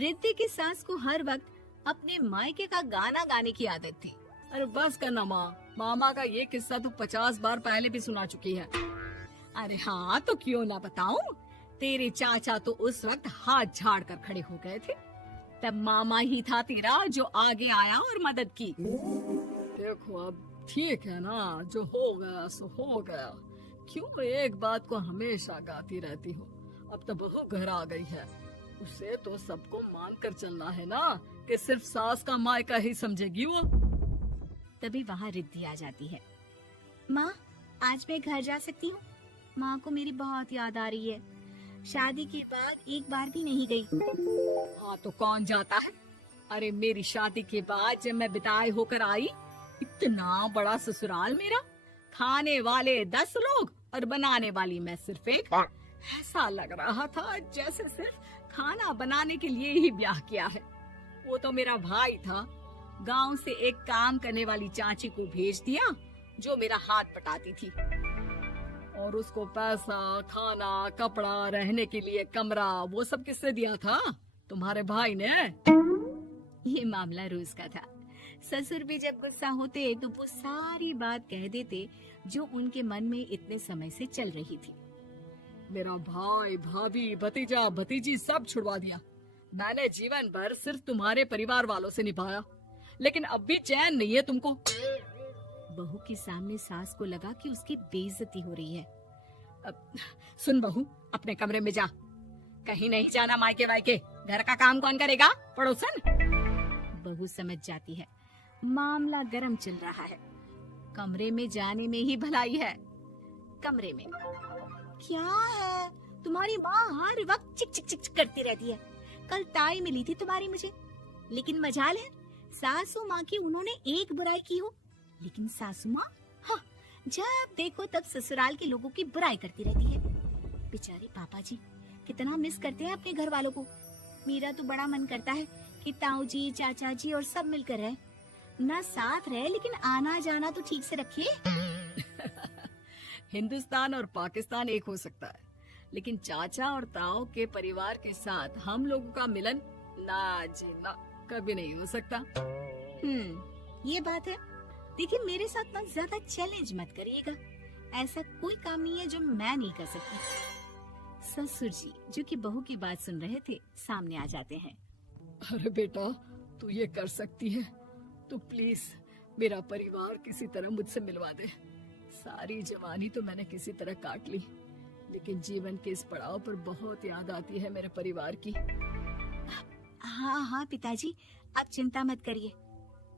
रिद्धि की सास को हर वक्त अपने मायके का गाना गाने की आदत थी। अरे बस करना माँ, मामा का ये किस्सा तू 50 बार पहले भी सुना चुकी है। अरे हाँ, तो क्यों ना बताऊं। तेरे चाचा तो उस वक्त हाथ झाड़ कर खड़े हो गए थे। तब मामा ही था तेरा जो आगे आया और मदद की। देखो अब ठीक है ना, जो हो गया सो हो गया। क्यों एक बात को हमेशा गाती रहती हो। अब तो बहू घर आ गई है, उसे तो सबको मान कर चलना है ना, कि सिर्फ सास का मायका ही समझेगी वो। तभी वहाँ रिद्धि आ जाती है। माँ, आज मैं घर जा सकती हूँ? माँ को मेरी बहुत याद आ रही है। शादी के बाद एक बार भी नहीं गई। हाँ तो कौन जाता है। अरे मेरी शादी के बाद जब मैं विदाई होकर आई, इतना बड़ा ससुराल मेरा, खाने वाले 10 लोग और बनाने वाली मैं सिर्फ एक। ऐसा लग रहा था जैसे सिर्फ खाना बनाने के लिए ही ब्याह किया है। वो तो मेरा भाई था, गांव से एक काम करने वाली चाची को भेज दिया जो मेरा हाथ पटाती थी, और उसको पैसा, खाना, कपड़ा, रहने के लिए कमरा, वो सब किसने दिया था? तुम्हारे भाई ने। ये मामला रोज का था। ससुर भी जब गुस्सा होते तो वो सारी बात कह देते जो उनके मन में इतने समय से चल रही थी। मेरा भाई, भाभी, भतीजा, भतीजी सब छुड़वा दिया। मैंने जीवन भर सिर्फ तुम्हारे परिवार वालों से निभाया, लेकिन अब भी चैन नहीं है तुमको। बहू के सामने सास को लगा कि उसकी बेइज्जती हो रही है। अब सुन बहू, अपने कमरे में जा, कहीं नहीं जाना मायके वायके। घर का काम कौन करेगा? पड़ोसन। बहू समझ जाती है मामला गर्म चल रहा है। कमरे में जाने में ही भलाई है। कमरे में क्या है? तुम्हारी माँ हर वक्त चिक चिक चिक करती रहती है। कल ताई मिली थी तुम्हारी मुझे, लेकिन मजाल है सासू माँ की उन्होंने एक बुराई की हो, लेकिन सासू माँ हाँ, जब देखो तब ससुराल के लोगों की बुराई करती रहती है। बेचारे पापा जी कितना मिस करते हैं अपने घर वालों को। मेरा तो बड़ा मन करता है कि ताऊ जी, चाचा जी और सब मिलकर रहे, ना साथ रहे लेकिन आना जाना तो ठीक से रखे। हिंदुस्तान और पाकिस्तान एक हो सकता है, लेकिन चाचा और ताऊ के परिवार के साथ हम लोगों का मिलन ना जी ना कभी नहीं हो सकता। ये बात है। देखिए मेरे साथ ना ज्यादा चैलेंज मत करिएगा। ऐसा कोई काम नहीं है जो मैं नहीं कर सकती। ससुर जी जो कि बहू की बात सुन रहे थे सामने आ जाते हैं। अरे बेटा, तू ये कर सकती है तो प्लीज मेरा परिवार किसी तरह मुझसे मिलवा दे। सारी जवानी तो मैंने किसी तरह काट ली, लेकिन जीवन के इस पड़ाव पर बहुत याद आती है मेरे परिवार की। हाँ हाँ पिताजी, आप चिंता मत करिए,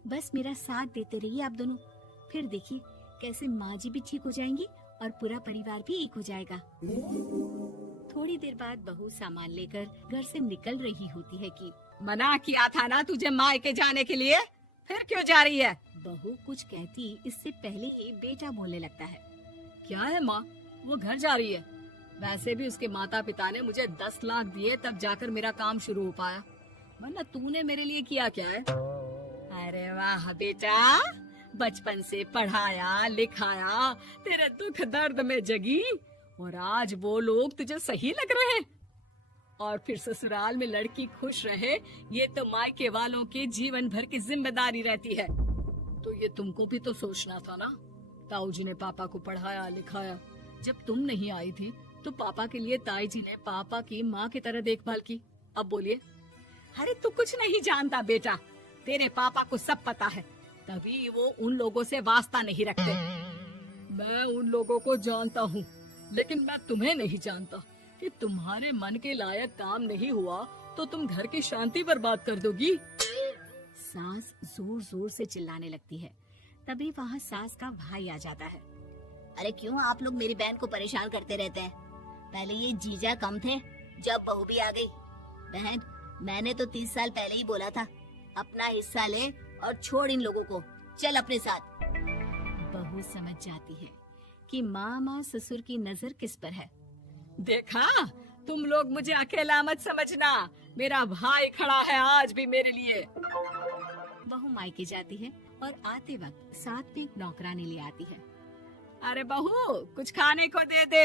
बस मेरा साथ देते रहिए आप दोनों। फिर देखिए कैसे माँ जी भी ठीक हो जाएंगी और पूरा परिवार भी एक हो जाएगा। थोड़ी देर बाद बहू सामान लेकर घर से निकल रही होती है कि मना किया था ना तुझे मायके जाने के लिए, फिर क्यों जा रही है? बहू कुछ कहती इससे पहले ही बेटा बोलने लगता है। क्या है माँ, वो घर जा रही है। वैसे भी उसके माता पिता ने मुझे 10 लाख दिए तब जाकर मेरा काम शुरू हो पाया, वरना तूने मेरे लिए किया क्या है? अरे वाह बेटा, बचपन से पढ़ाया लिखाया, तेरे दुख दर्द में जगी, और आज वो लोग तुझे सही लग रहे हैं। और फिर ससुराल में लड़की खुश रहे, ये तो मायके वालों की जीवन भर की जिम्मेदारी रहती है। तो ये तुमको भी तो सोचना था ना। ताऊ जी ने पापा को पढ़ाया लिखाया, जब तुम नहीं आई थी तो पापा के लिए ताई जी ने पापा की माँ की तरह देखभाल की। अब बोलिए। अरे तू कुछ नहीं जानता बेटा, तेरे पापा को सब पता है, तभी वो उन लोगों से वास्ता नहीं रखते। मैं उन लोगों को जानता हूँ, लेकिन मैं तुम्हें नहीं जानता कि तुम्हारे मन के लायक काम नहीं हुआ तो तुम घर की शांति बर्बाद कर दोगी। सास जोर जोर से चिल्लाने लगती है। तभी वहाँ सास का भाई आ जाता है। अरे क्यों आप लोग मेरी बहन को परेशान करते रहते हैं? पहले ये जीजा कम थे, जब बहू भी आ गई। बहन, मैंने तो 30 साल पहले ही बोला था, अपना हिस्सा ले और छोड़ इन लोगों को, चल अपने साथ। बहू समझ जाती है कि मामा ससुर की नजर किस पर है। देखा, तुम लोग मुझे अकेला मत समझना, मेरा भाई खड़ा है आज भी मेरे लिए। बहू मायके जाती है और आते वक्त साथ में एक नौकरानी ले आती है। अरे बहू, कुछ खाने को दे दे।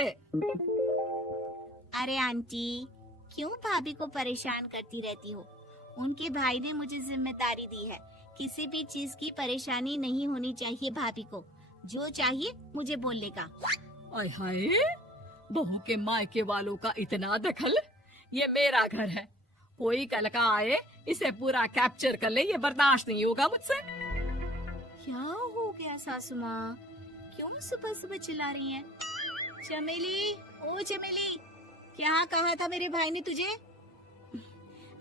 अरे आंटी, क्यों भाभी को परेशान करती रहती हो? उनके भाई ने मुझे जिम्मेदारी दी है। किसी भी चीज की परेशानी नहीं होनी चाहिए भाभी को। जो चाहिए मुझे बोलने का। आय हाय, बहू के मायके वालों का इतना दखल। ये मेरा घर है, कोई कल का आए इसे पूरा कैप्चर कर ले, ये बर्दाश्त नहीं होगा मुझसे। क्या हो गया सासू माँ, क्यों सुबह सुबह चिल्ला रही हैं? चमेली, ओ चमेली, क्या कहा था मेरे भाई ने तुझे?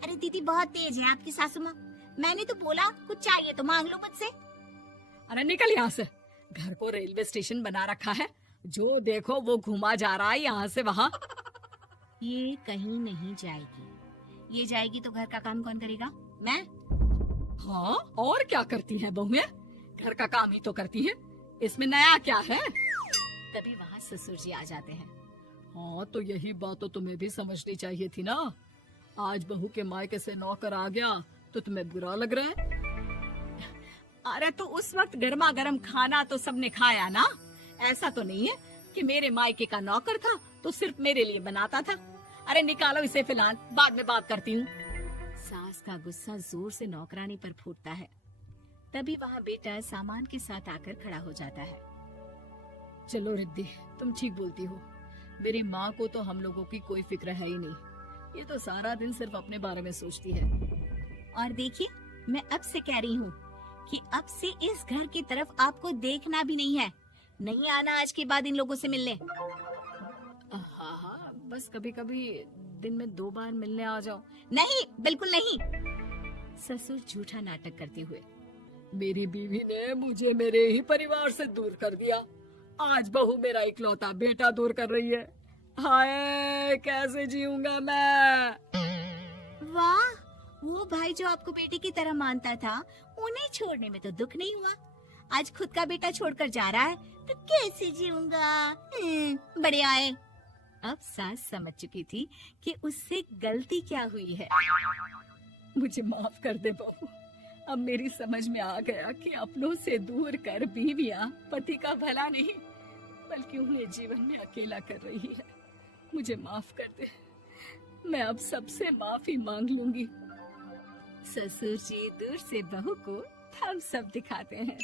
अरे दीदी बहुत तेज है आपकी सासू माँ। मैंने तो बोला कुछ चाहिए तो मांग लो मुझसे। अरे निकल यहाँ से, घर को रेलवे स्टेशन बना रखा है, जो देखो वो घुमा जा रहा है यहाँ से वहाँ। ये कहीं नहीं जाएगी, ये जाएगी तो घर का काम कौन करेगा? मैं। हाँ, और क्या करती है बहुएं? घर का काम ही तो करती है, इसमें नया क्या है? तभी वहाँ ससुर जी आ जाते हैं। हाँ, तो यही बात तो तुम्हें भी समझनी चाहिए थी ना। आज बहू के मायके से नौकर आ गया तो तुम्हें बुरा लग रहा है? अरे तो उस वक्त गर्मा गर्म खाना तो सबने खाया ना। ऐसा तो नहीं है कि मेरे मायके का नौकर था तो सिर्फ मेरे लिए बनाता था। अरे निकालो इसे, फिलहाल बाद में बात करती हूँ। सास का गुस्सा जोर से नौकरानी पर फूटता है। तभी वहाँ बेटा सामान के साथ आकर खड़ा हो जाता है। चलो रिद्धि, तुम ठीक बोलती हो। मेरी माँ को तो हम लोगों की कोई फिक्र है ही नहीं, ये तो सारा दिन सिर्फ अपने बारे में सोचती है। और देखिए, मैं अब से कह रही हूँ कि अब से इस घर की तरफ आपको देखना भी नहीं है। नहीं आना आज के बाद इन लोगों से मिलने। हाँ हाँ, बस कभी कभी दिन में 2 बार मिलने आ जाओ। नहीं, बिल्कुल नहीं। ससुर झूठा नाटक करते हुए। मेरी बीवी ने मुझे मेरे ही परिवार से दूर कर दिया, आज बहू मेरा इकलौता बेटा दूर कर रही है। हाय, कैसे जीऊंगा मैं? वाह, वो भाई जो आपको बेटे की तरह मानता था, उन्हें छोड़ने में तो दुख नहीं हुआ। आज खुद का बेटा छोड़कर जा रहा है तो कैसे जीऊंगा? बड़े आए। अब सास समझ चुकी थी कि उससे गलती क्या हुई है। मुझे माफ कर दे बहू, अब मेरी समझ में आ गया कि अपनों से दूर कर बीवियां पति का भला नहीं बल्कि उन्हें जीवन में अकेला कर रही है। मुझे माफ कर दे, मैं अब सबसे माफी मांग लूंगी। ससुर जी दूर से बहू को थम्स अप दिखाते हैं।